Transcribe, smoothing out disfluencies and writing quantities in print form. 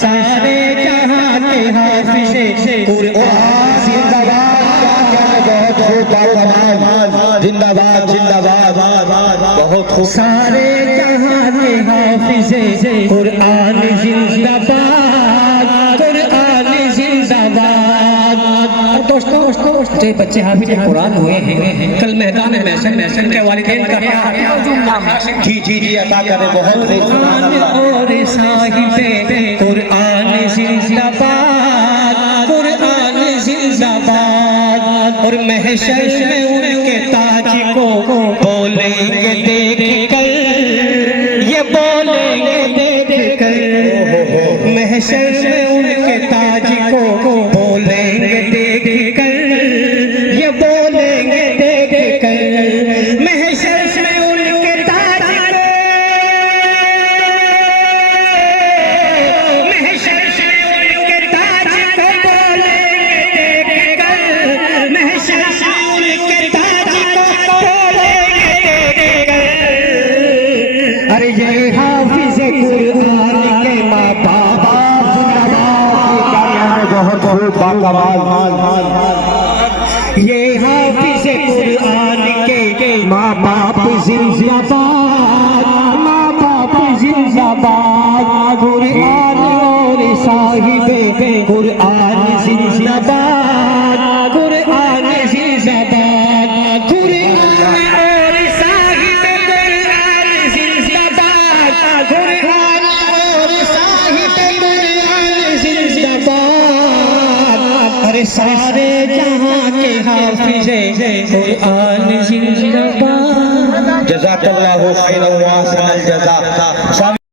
सारे जहां के हाफिज़े कुरान जिंदाबाद जिंदाबाद जिंदाबाद बहुत खूब। सारे जहां के हाफिज़े कुरान जिंदाबाद कुरान जिंदाबाद। दोस्तों जो बच्चे हाफिज़ कुरान हुए हैं कल मैदान महशर के वालिदैन का जी जी जी अता करें बहुत और साहिबे कुरान जिंदाबाद कुरान जिंदाबाद। और महशर में उनके ताज को बोलेंगे देख कर ये बोलेंगे देख कर महशर में उनके ताज को बोलेंगे देख कर ये बोलेंगे देख कर महशर में उनके ताज को महशर में उनके ताज को बोलेंगे देख कर महशर में उनके ताज को बोलेंगे देख कर। अरे ये हाफिज़ कुरान के माँ बाप बहुत ये हाफिज़ कुरान के माँ बाप जिंदाबाद माँ बाप जिंदाबाद। कुरान और साहिबे कुरान जिंदाबाद कुरान जिंदाबाद कुरान और साहिबे कुरान जिंदाबाद कुरान और साहिबे कुरान जिंदाबाद। अरे सारे जहां के हाफिज़े कुरान जिंदाबाद। जज़ाकल्लाहु खैरन व अहसनल जज़ा।